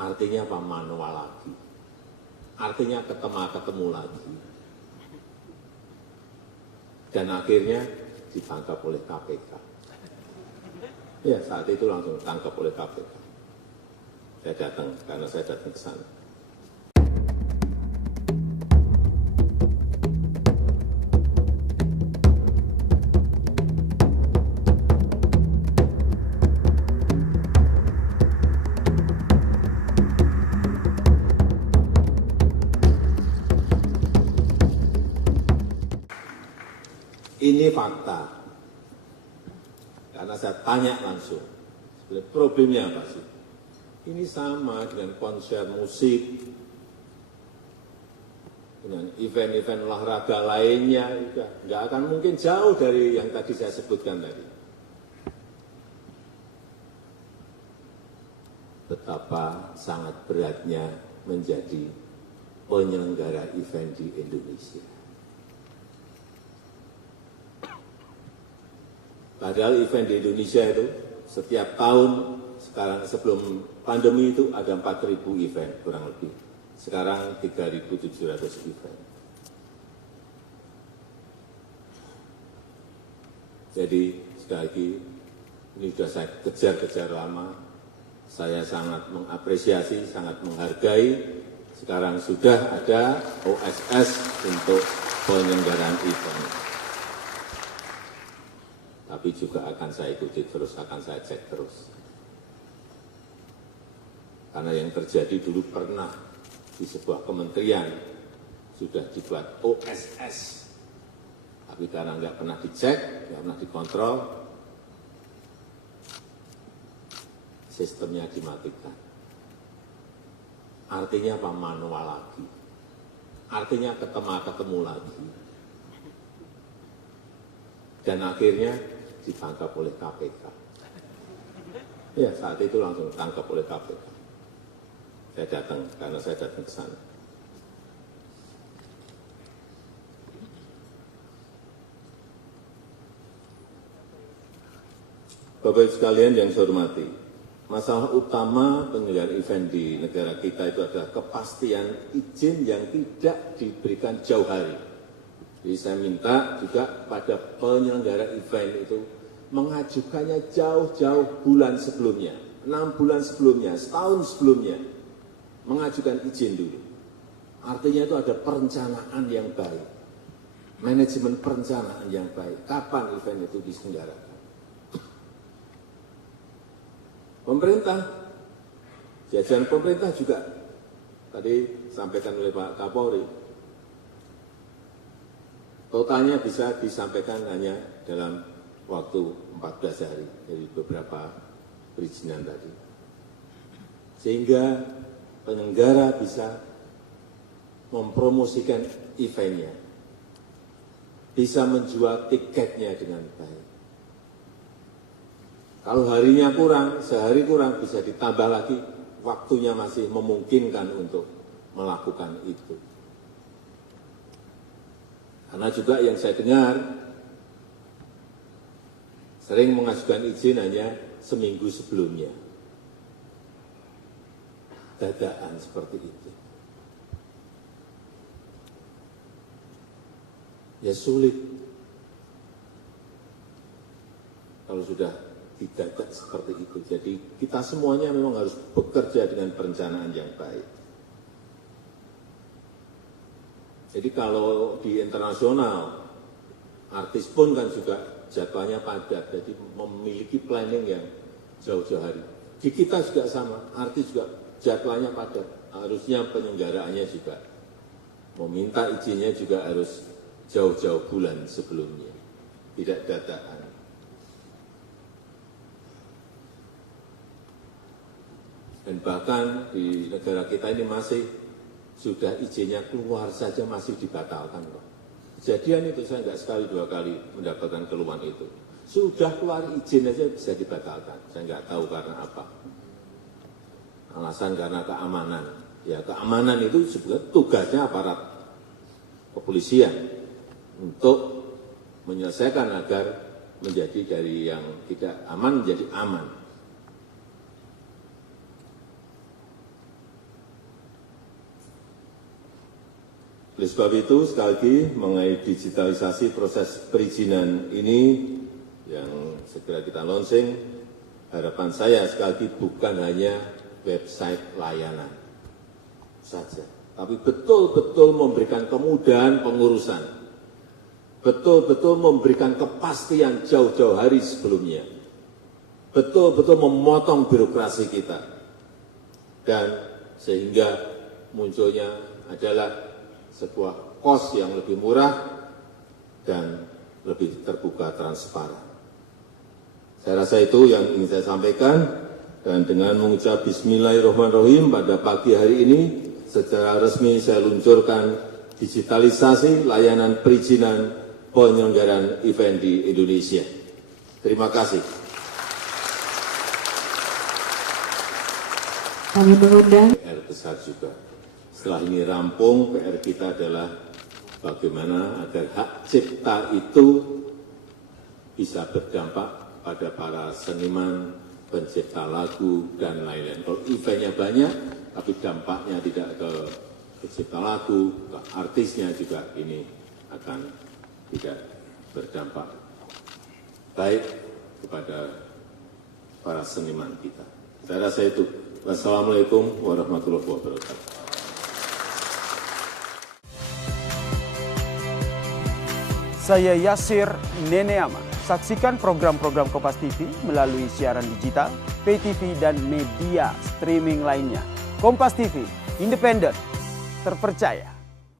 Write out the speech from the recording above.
Artinya apa? Manual lagi. Artinya ketemu lagi. Dan akhirnya ditangkap oleh KPK. Ya, saat itu langsung ditangkap oleh KPK. Saya datang, karena saya datang ke sana. Ini fakta, karena saya tanya langsung, sebenarnya problemnya apa sih? Ini sama dengan konser musik, dengan event-event olahraga lainnya, nggak akan mungkin jauh dari yang tadi saya sebutkan tadi. Betapa sangat beratnya menjadi penyelenggara event di Indonesia. Padahal event di Indonesia itu setiap tahun, sekarang sebelum pandemi itu ada 4.000 event kurang lebih. Sekarang 3.700 event. Jadi sekali lagi, ini sudah saya kejar-kejar lama. Saya sangat mengapresiasi, sangat menghargai. Sekarang sudah ada OSS untuk penyelenggaraan event. Tapi juga akan saya ikuti terus, akan saya cek terus. Karena yang terjadi dulu pernah di sebuah kementerian sudah dibuat OSS. Tapi karena nggak pernah dicek, nggak pernah dikontrol, sistemnya dimatikan. Artinya apa? Manual lagi. Artinya ketemu lagi. Dan akhirnya ditangkap oleh KPK. Ya, saat itu langsung ditangkap oleh KPK. Saya datang, karena saya datang ke sana. Bapak-Ibu sekalian yang saya hormati, masalah utama penyelenggaraan event di negara kita itu adalah kepastian izin yang tidak diberikan jauh hari. Jadi saya minta juga pada penyelenggara event itu mengajukannya jauh-jauh bulan sebelumnya, 6 bulan sebelumnya, setahun sebelumnya, mengajukan izin dulu. Artinya itu ada perencanaan yang baik, manajemen perencanaan yang baik, kapan event itu diselenggarakan. Pemerintah, jajaran pemerintah juga, tadi sampaikan oleh Pak Kapolri, totalnya bisa disampaikan hanya dalam waktu 14 hari dari beberapa perizinan tadi. Sehingga penyelenggara bisa mempromosikan eventnya, bisa menjual tiketnya dengan baik. Kalau harinya kurang, sehari kurang, bisa ditambah lagi, waktunya masih memungkinkan untuk melakukan itu. Karena juga yang saya dengar, sering mengajukan izin hanya seminggu sebelumnya. Dadakan seperti itu. Ya sulit. Kalau sudah didadak seperti itu. Jadi kita semuanya memang harus bekerja dengan perencanaan yang baik. Jadi kalau di internasional, artis pun kan juga jadwalnya padat, jadi memiliki planning yang jauh-jauh hari. Di kita juga sama, artis juga jadwalnya padat, harusnya penyelenggaraannya juga meminta izinnya juga harus jauh-jauh bulan sebelumnya, tidak dadakan. Dan bahkan di negara kita ini masih sudah izinnya keluar saja masih dibatalkan kok. Kejadian itu saya nggak sekali dua kali mendapatkan keluhan itu. Sudah keluar izin saja bisa dibatalkan. Saya nggak tahu karena apa. Alasan karena keamanan. Ya keamanan itu sebenarnya tugasnya aparat kepolisian untuk menyelesaikan agar menjadi dari yang tidak aman menjadi aman. Oleh sebab itu, sekali lagi mengenai digitalisasi proses perizinan ini yang segera kita launching, harapan saya sekali lagi bukan hanya website layanan saja, tapi betul-betul memberikan kemudahan pengurusan, betul-betul memberikan kepastian jauh-jauh hari sebelumnya, betul-betul memotong birokrasi kita, dan sehingga munculnya adalah sebuah kos yang lebih murah dan lebih terbuka transparan. Saya rasa itu yang ingin saya sampaikan, dan dengan mengucap Bismillahirrahmanirrahim pada pagi hari ini secara resmi saya luncurkan digitalisasi layanan perizinan penyelenggaraan event di Indonesia. Terima kasih. Kami mengundang PR besar juga. Setelah ini rampung, PR kita adalah bagaimana agar hak cipta itu bisa berdampak pada para seniman, pencipta lagu, dan lain-lain. Kalau eventnya banyak, tapi dampaknya tidak ke pencipta lagu, ke artisnya juga ini akan tidak berdampak baik kepada para seniman kita. Saya rasa itu. Wassalamualaikum warahmatullahi wabarakatuh. Saya Yasir Neneama. Saksikan program-program Kompas TV melalui siaran digital, pay TV, dan media streaming lainnya. Kompas TV, independen, terpercaya.